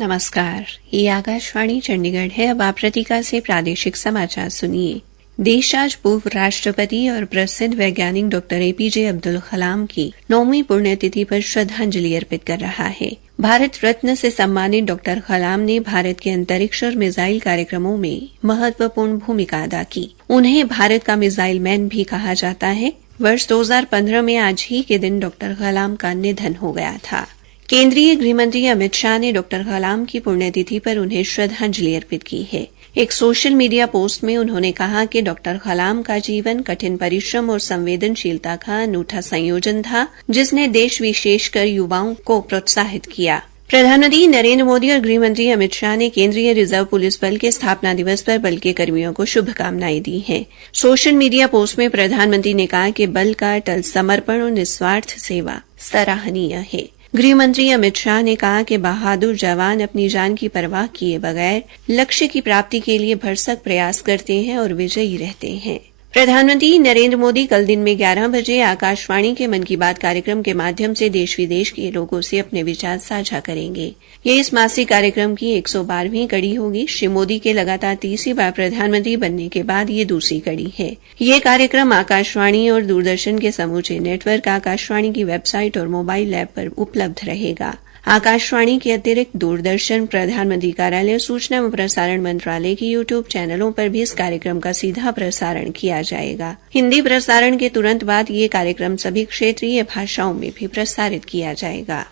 नमस्कार, ये आकाशवाणी चंडीगढ़ है। अब आप प्रतीका से प्रादेशिक समाचार सुनिए। देश आज पूर्व राष्ट्रपति और प्रसिद्ध वैज्ञानिक डॉक्टर एपीजे अब्दुल कलाम की 9वीं पुण्यतिथि पर श्रद्धांजलि अर्पित कर रहा है। भारत रत्न से सम्मानित डॉक्टर कलाम ने भारत के अंतरिक्ष और मिसाइल कार्यक्रमों में महत्वपूर्ण भूमिका अदा की। उन्हें भारत का मिसाइल मैन भी कहा जाता है। वर्ष 2015 में आज ही के दिन डॉक्टर कलाम का निधन हो गया था। केंद्रीय गृहमंत्री अमित शाह ने डॉक्टर कलाम की पुण्यतिथि पर उन्हें श्रद्धांजलि अर्पित की है। एक सोशल मीडिया पोस्ट में उन्होंने कहा कि डॉक्टर कलाम का जीवन कठिन परिश्रम और संवेदनशीलता का अनूठा संयोजन था, जिसने देश विशेषकर युवाओं को प्रोत्साहित किया। प्रधानमंत्री नरेंद्र मोदी और गृहमंत्री अमित शाह ने केंद्रीय रिजर्व पुलिस बल के स्थापना दिवस पर बल के कर्मियों को शुभकामनाएं दी हैं। सोशल मीडिया पोस्ट में प्रधानमंत्री ने कहा कि बल का अटल समर्पण और निस्वार्थ सेवा सराहनीय है। गृहमंत्री अमित शाह ने कहा कि बहादुर जवान अपनी जान की परवाह किए बगैर लक्ष्य की प्राप्ति के लिए भरसक प्रयास करते हैं और विजयी रहते हैं। प्रधानमंत्री नरेंद्र मोदी कल दिन में 11 बजे आकाशवाणी के मन की बात कार्यक्रम के माध्यम से देश विदेश के लोगों से अपने विचार साझा करेंगे। यह इस मासिक कार्यक्रम की 112वीं कड़ी होगी। श्री मोदी के लगातार तीसरी बार प्रधानमंत्री बनने के बाद ये दूसरी कड़ी है। यह कार्यक्रम आकाशवाणी और दूरदर्शन के समूचे नेटवर्क, आकाशवाणी की वेबसाइट और मोबाइल ऐप पर उपलब्ध रहेगा। आकाशवाणी के अतिरिक्त दूरदर्शन, प्रधानमंत्री कार्यालय, सूचना एवं प्रसारण मंत्रालय के यूट्यूब चैनलों पर भी इस कार्यक्रम का सीधा प्रसारण किया जाएगा। हिंदी प्रसारण के तुरंत बाद ये कार्यक्रम सभी क्षेत्रीय भाषाओं में भी प्रसारित किया जाएगा।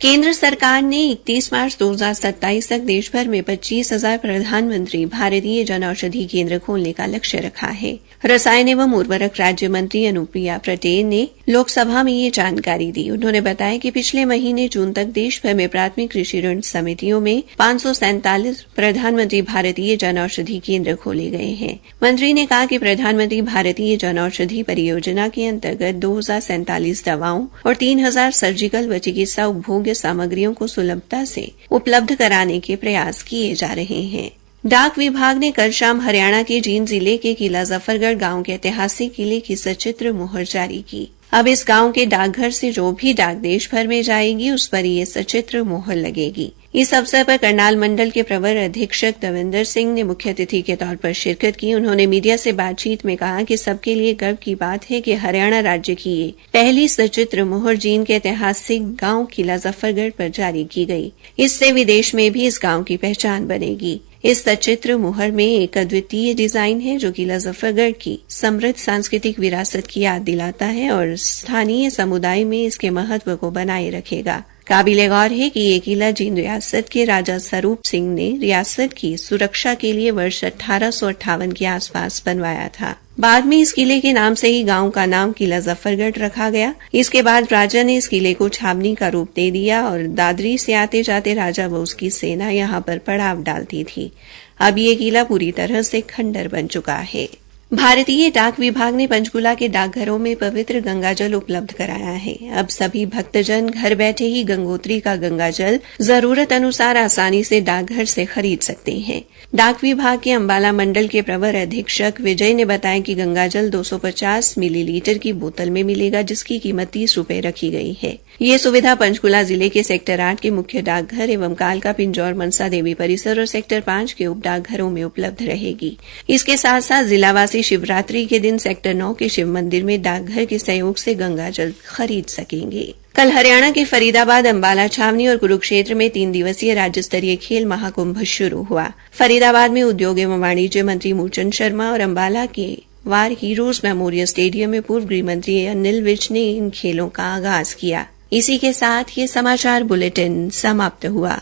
केंद्र सरकार ने 31 मार्च 2027 तक देश भर में 25,000 प्रधानमंत्री भारतीय जनऔषधि केंद्र खोलने का लक्ष्य रखा है। रसायन एवं उर्वरक राज्य मंत्री अनुप्रिया पटेल ने लोकसभा में ये जानकारी दी। उन्होंने बताया कि पिछले महीने जून तक देश भर में प्राथमिक कृषि ऋण समितियों में 547 प्रधानमंत्री भारतीय जनऔषधि केंद्र खोले गए हैं। मंत्री ने कहा कि प्रधानमंत्री भारतीय जनऔषधि परियोजना के अंतर्गत 2047 दवाओं और 3000 सर्जिकल व चिकित्सा उपभोग्य सामग्रियों को सुलभता से उपलब्ध कराने के प्रयास किए जा रहे हैं। डाक विभाग ने कल शाम हरियाणा के जींद जिले के किला जफरगढ़ गांव के ऐतिहासिक किले की सचित्र मुहर जारी की। अब इस गांव के डाकघर से जो भी डाक देश भर में जाएगी, उस पर ये सचित्र मुहर लगेगी। इस अवसर पर करनाल मंडल के प्रवर अधीक्षक दविंदर सिंह ने मुख्य अतिथि के तौर पर शिरकत की। उन्होंने मीडिया से बातचीत में कहा कि सबके लिए गर्व की बात है कि हरियाणा राज्य की ये पहली सचित्र मुहर जींद के ऐतिहासिक गांव किला जफरगढ़ पर जारी की गई। इससे विदेश में भी इस गांव की पहचान बनेगी। इस सचित्र मुहर में एक अद्वितीय डिजाइन है जो किला जफरगढ़ की समृद्ध सांस्कृतिक विरासत की याद दिलाता है और स्थानीय समुदाय में इसके महत्व को बनाए रखेगा। काबिले गौर है कि ये किला जींद रियासत के राजा स्वरूप सिंह ने रियासत की सुरक्षा के लिए वर्ष 1858 के आसपास बनवाया था। बाद में इस किले के नाम से ही गांव का नाम किला जफरगढ़ रखा गया। इसके बाद राजा ने इस किले को छावनी का रूप दे दिया और दादरी से आते जाते राजा व उसकी सेना यहां पर पड़ाव डालती थी। अब ये किला पूरी तरह से खंडर बन चुका है। भारतीय डाक विभाग ने पंचकुला के डाकघरों में पवित्र गंगाजल उपलब्ध कराया है। अब सभी भक्तजन घर बैठे ही गंगोत्री का गंगाजल जरूरत अनुसार आसानी से डाकघर से खरीद सकते हैं। डाक विभाग के अंबाला मंडल के प्रवर अधीक्षक विजय ने बताया कि गंगाजल 250 मिलीलीटर की बोतल में मिलेगा, जिसकी कीमत 30 रुपए रखी गई है। ये सुविधा पंचकुला जिले के सेक्टर 8 के मुख्य डाकघर एवं कालका पिंजौर मनसा देवी परिसर और सेक्टर 5 के उप डाकघरों में उपलब्ध रहेगी। इसके साथ साथ जिलावासी शिवरात्रि के दिन सेक्टर 9 के शिव मंदिर में डाकघर के सहयोग से गंगाजल खरीद सकेंगे। कल हरियाणा के फरीदाबाद, अंबाला छावनी और कुरुक्षेत्र में 3 दिवसीय राज्य स्तरीय खेल महाकुंभ शुरू हुआ। फरीदाबाद में उद्योग एवं वाणिज्य मंत्री मूलचंद शर्मा और अंबाला के वार हीरोज मेमोरियल स्टेडियम में पूर्व गृह मंत्री अनिल विज ने इन खेलों का आगाज किया। इसी के साथ ये समाचार बुलेटिन समाप्त हुआ।